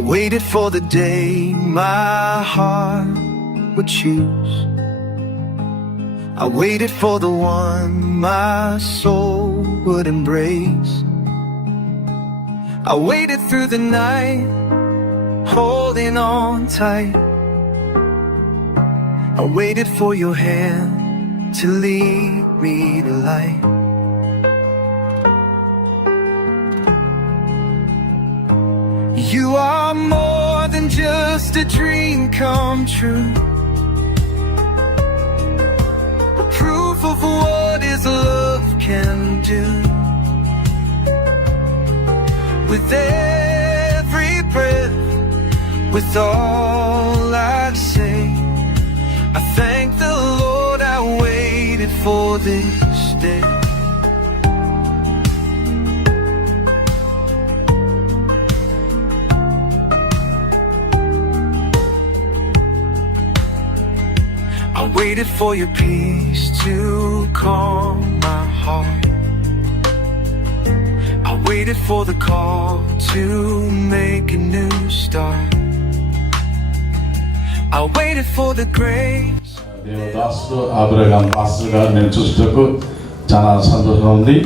waited for the day my heart would choose. I waited for the one my soul would embrace. I waited through the night, holding on tight. I waited for your hand to lead me to light. You are more than just a dream come true. Proof of what is love can do. With every breath, with all I say, I thank the Lord I waited for this day. I waited for your peace to calm my heart. I waited for the call to make a new start. I waited for the grace. దేవదాసుడు Abraham master గారు నేను చూసేటకు చాలా సంతోషంగా ఉంది.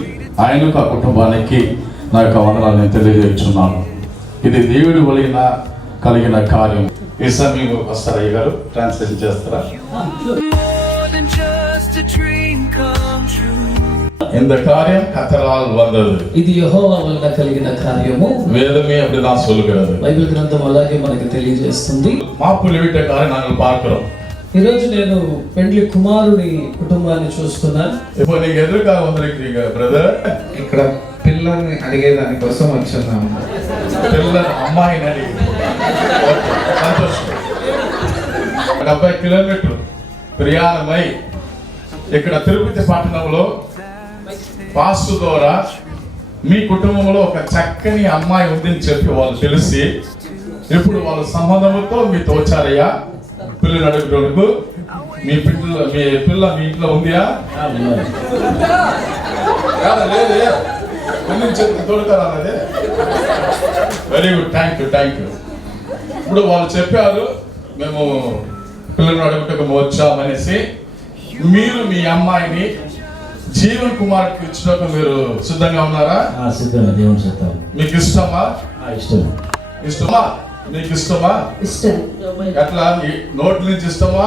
ఆయనకు ఆ కుటుంబానికి నా యొక్క వందనాలు నేను తెలియజేస్తున్నాను. ఇది దేవుడి వలన కలిగిన కార్యం. ఈ సమయం వస్తారా అయ్య గారు ట్రాన్స్లేషన్ చేస్తారా? இந்த காரியம் கர்த்தரால் வந்தது. ఇది యెహోవా వలన కలిగిన కార్యము. வேதமே அப்படிதான் சொல்லுகிறது. బైబిల్ గ్రంథం అలాగే మనకు తెలియజేస్తుంది. மாப்பிள்ளை வீட்டுக்காரரை நாங்கள் பார்க்கிறோம். ఈ రోజు నేను పెండ్లి కుమారుని కుటుంబాన్ని చూస్తున్నాను. இப்போ நீங்க எதற்காக வந்திருக்கீங்க బ్రదర్? ఇక్కడ పిల్లల్ని అడిగేదాని కోసం వచ్చాను. పిల్ల అమ్మాయిని అడిగి సంతోషం. 70 కిలోమీటర్లు ప్రయాణమై ఇక్కడ తిరుపతి పట్టణంలో పాస్టర్ ద్వారా మీ కుటుంబంలో ఒక చక్కని అమ్మాయి ఉందని చెప్పి వాళ్ళు తెలిసి ఇప్పుడు వాళ్ళ సంబంధంతో మీతో వచ్చారయ్యా పిల్లలు అడుగుటకు. మీ పిల్ల మీ ఇంట్లో ఉందియా? తోడుతారన్నది. Very good, thank you. ఇప్పుడు వాళ్ళు చెప్పారు మేము పిల్లలు అడుగుటకు వచ్చామనేసి. మీరు మీ అమ్మాయిని జీవన్ కుమార్కి ఇచ్చినప్పుడు మీరు సిద్ధంగా ఉన్నారా? సిద్ధంగా, దేవుని చిత్తం. మీకు ఇష్టమా? ఇష్టమా? మీకు ఇష్టమా? ఇష్టం. ఎట్లా నోటి నుంచి ఇష్టమా?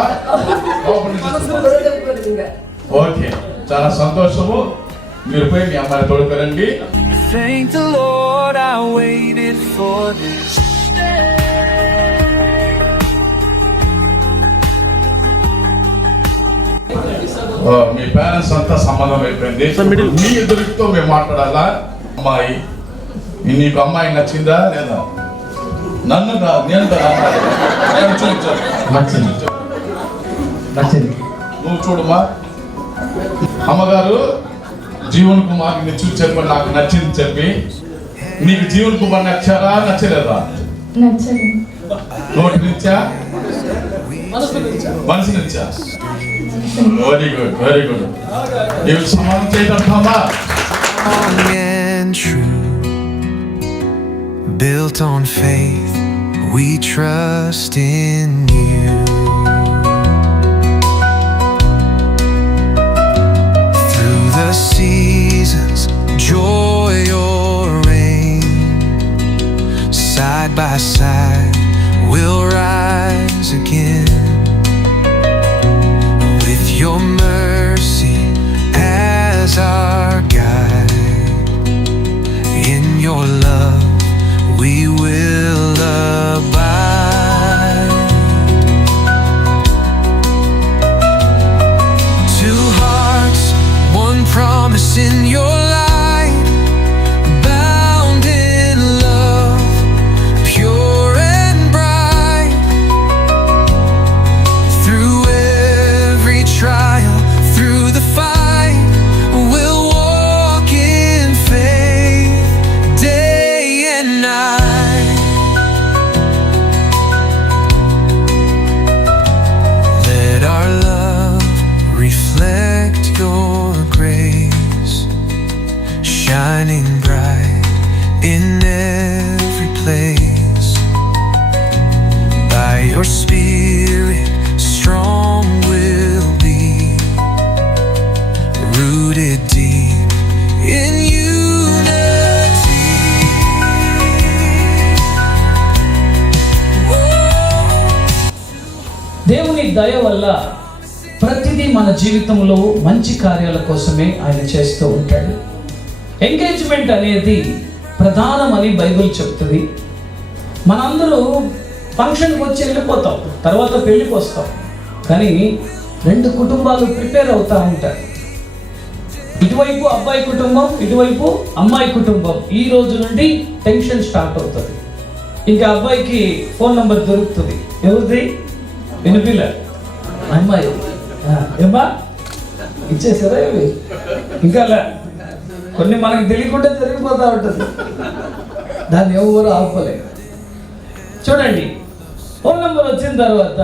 ఓకే, చాలా సంతోషము. మీరు పోయి మీ అమ్మాయిని తోడుకోరండి. Thank the Lord I waited for this. మీ పేరెంట్స్ అంతా సంబంధం అయిపోయింది. మీ ఎదురుతో మేము మాట్లాడాలా? అమ్మాయి నీకు అమ్మాయి నచ్చిందా లేదా? నన్ను నేను నువ్వు చూడమ్మా. అమ్మగారు జీవన్ కుమార్ ని చూసి చెప్పండి నాకు నచ్చింది చెప్పి. నీకు జీవన్ కుమార్ నచ్చారా నచ్చలేదా? నోటి నుంచా మనసు నుంచా? Very good. You someone say that come up. And true, built on faith, we trust in you. Through the seasons, joy or rain, side by side we'll rise again. Your mercy as our guide, in your love we will abide. దేవుని దయ వల్ల ప్రతిదీ మన జీవితంలో మంచి కార్యాల కోసమే ఆయన చేస్తూ ఉంటాడు. ఎంగేజ్మెంట్ అనేది ప్రధానమని బైబిల్ చెప్తుంది. మనందరూ ఫంక్షన్కి వచ్చి వెళ్ళిపోతాం, తర్వాత పెళ్ళికి వస్తాం. కానీ రెండు కుటుంబాలు ప్రిపేర్ అవుతూ ఉంటారు. ఇటువైపు అబ్బాయి కుటుంబం, ఇటువైపు అమ్మాయి కుటుంబం. ఈ రోజు నుండి టెన్షన్ స్టార్ట్ అవుతుంది. ఇంకా అబ్బాయికి ఫోన్ నంబర్ దొరుకుతుంది. ఎవరిది? వినిపిల్ల అమ్మాయి. ఏమా ఇచ్చేసారా? ఇవి ఇంకా కొన్ని మనకు తెలియకుండా జరిగిపోతూ ఉంటుంది. దాన్ని ఎవరు ఆపలేదు. చూడండి, ఫోన్ నెంబర్ వచ్చిన తర్వాత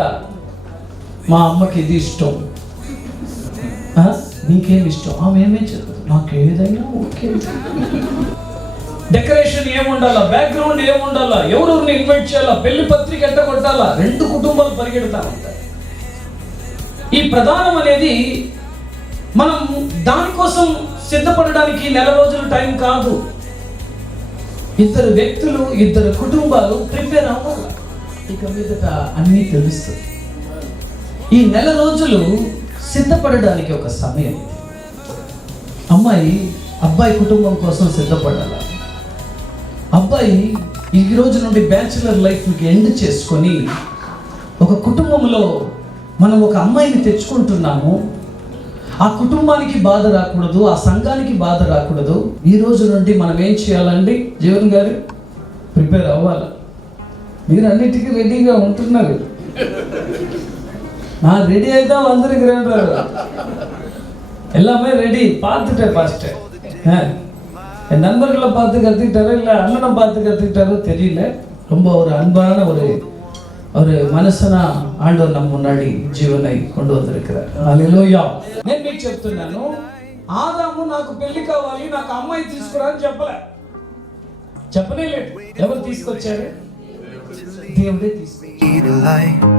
మా అమ్మకి ఇది ఇష్టం, నీకేమి ఇష్టం, ఆమె ఏమేం చదువుతుంది, నాకు ఏదైనా ఓకే. డెకరేషన్ ఏముండాలా, బ్యాక్గ్రౌండ్ ఏముండాలా, ఎవరెవరిని ఇన్వైట్ చేయాలా, పెళ్లి పత్రిక ఎట్ట కొట్టాలా, రెండు కుటుంబాలు పరిగెడతా ఉంటాయి. ఈ ప్రధానం అనేది మనం దానికోసం సిద్ధపడడానికి నెల రోజులు టైం కాదు. ఇద్దరు వ్యక్తులు, ఇద్దరు కుటుంబాలు ప్రిపేర్ అవ్వాలి. ఇక మీదట అన్నీ తెలుస్తుంది. ఈ నెల రోజులు సిద్ధపడడానికి ఒక సమయం. అమ్మాయి అబ్బాయి కుటుంబం కోసం సిద్ధపడాలి. అబ్బాయి ఈ రోజు నుండి బ్యాచులర్ లైఫ్కి ఎండ్ చేసుకొని ఒక కుటుంబంలో మనం ఒక అమ్మాయిని తెచ్చుకుంటున్నాము. ఆ కుటుంబానికి బాధ రాకూడదు, ఆ సంఘానికి బాధ రాకూడదు. ఈ రోజు నుండి మనం ఏం చేయాలండి? జీవన్ గారు ప్రిపేర్ అవ్వాలి. మీరు అన్నిటికీ రెడీగా ఉంటున్నారు. రెడీ అవుతాం అందరికి రేపారు. எல்லாமே ரெடி. பார்த்துட்டேன் ஃபர்ஸ்ட். என் நண்பர்களை பார்த்து கற்றுக்கிட்டாரோ இல்லை அண்ணனை பார்த்து கற்றுக்கிட்டாரோ தெரியல. ரொம்ப ஒரு அன்பான ஒரு மனுஷனா ஆண்டவர் நம்ம முன்னாடி జీవనై கொண்டு வந்திருக்கிறார். హల్లెలూయా. నేను మీకు చెప్తున్నాను, ఆదాము నాకు పెళ్లి కావాలి, నాకు అమ్మాయి తీసుకురా అని చెప్పనే లేదు. ఎవరు తీసుకొచ్చారు? దేవుడే తీసుకొచ్చాడు.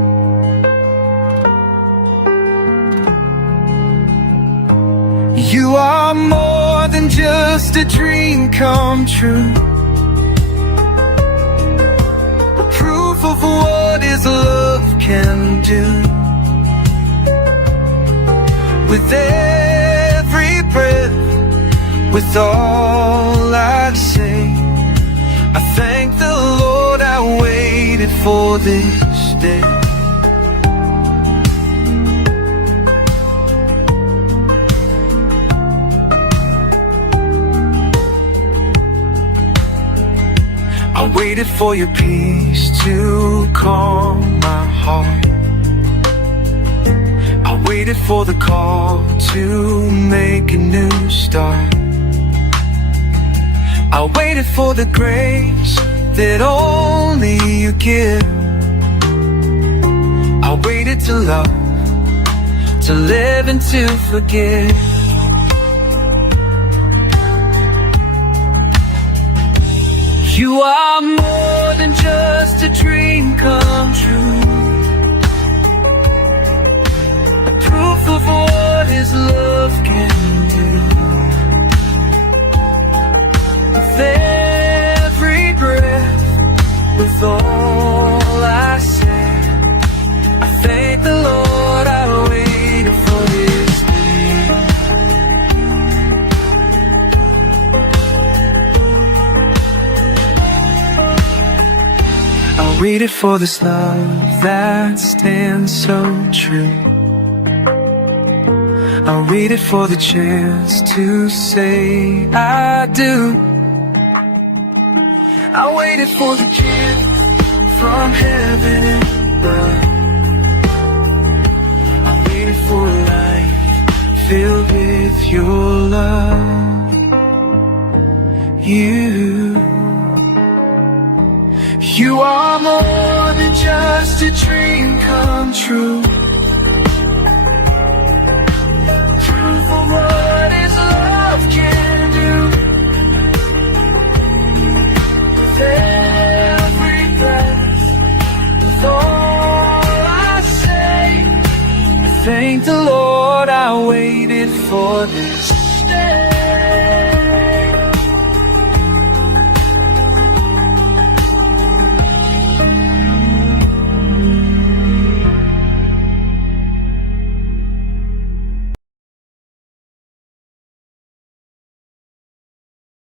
You are more than just a dream come true. Proof of what His love can do. With every breath, with all I say, I thank the Lord I waited for this day. I waited for your peace to calm my heart. I waited for the call to make a new start. I waited for the grace that only you give. I waited to love, to live and to forgive. You are more than just a dream come true. Proof of what His love can do. With every breath, with all I say, I thank the Lord I waited for this day. I waited for this love that stands so true. I waited for the chance to say I do. I waited for the gift from heaven above. I waited for a life filled with your love. You are more than just a dream come true. Proof of what His love can do. With every breath, with all I say, I thank the Lord I waited for this